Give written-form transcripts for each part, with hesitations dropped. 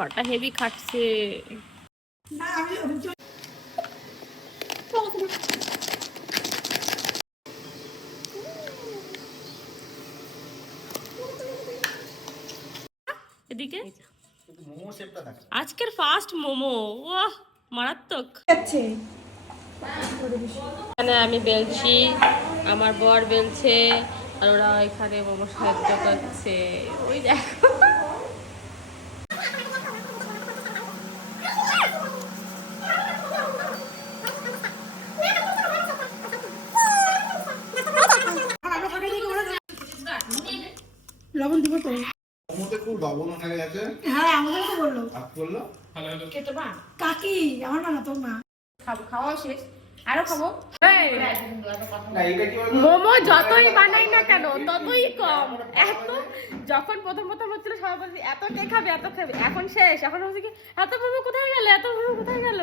বড়টা হেভি খাচ্ছে। এদিকে আজকের ফার্স্ট মোমো, ওয়াহ মারাত্মক। এখানে আমি বেলছি, আমার বর বেলছে, আর ওরা এখানে মোমো সাহায্য করছে। ওই দেখো লবণ দিব তো। মোমোতে খুব লবণ হয়ে গেছে। হ্যাঁ আমাদের তো বললো। আপ করলো। কেটে বা কাকি আমার না তোর না। খাবো, খাওয়া শেষ, আরো খাবো। না এটা কি বলতো? মোমো যতই বানাই না কেন ততই কম। এত যখন প্রথম হচ্ছিল সবাই বলছি এত কে খাবে এত খাবে, এখন শেষ। এখন হচ্ছে কি এত মোমো কোথায় গেল, এত মোমো কোথায় গেল,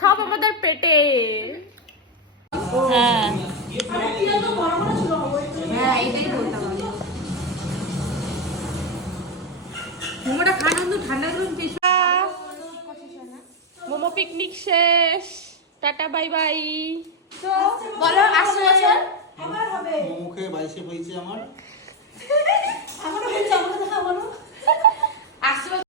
সব আমাদের পেটে। হ্যাঁ হ্যাঁ এটাই বলতাম আমি। মোমোটা খান কিন্তু ঠান্ডা করুন বেশি। মোমো পিকনিক শেষ, টাটা বাই বাই। তো বলো 80 বছর আমার হবে। মোমো খেয়ে 22 হয়েছে আমার। আমারও হয়েছে, আমাকে দেখা বলো।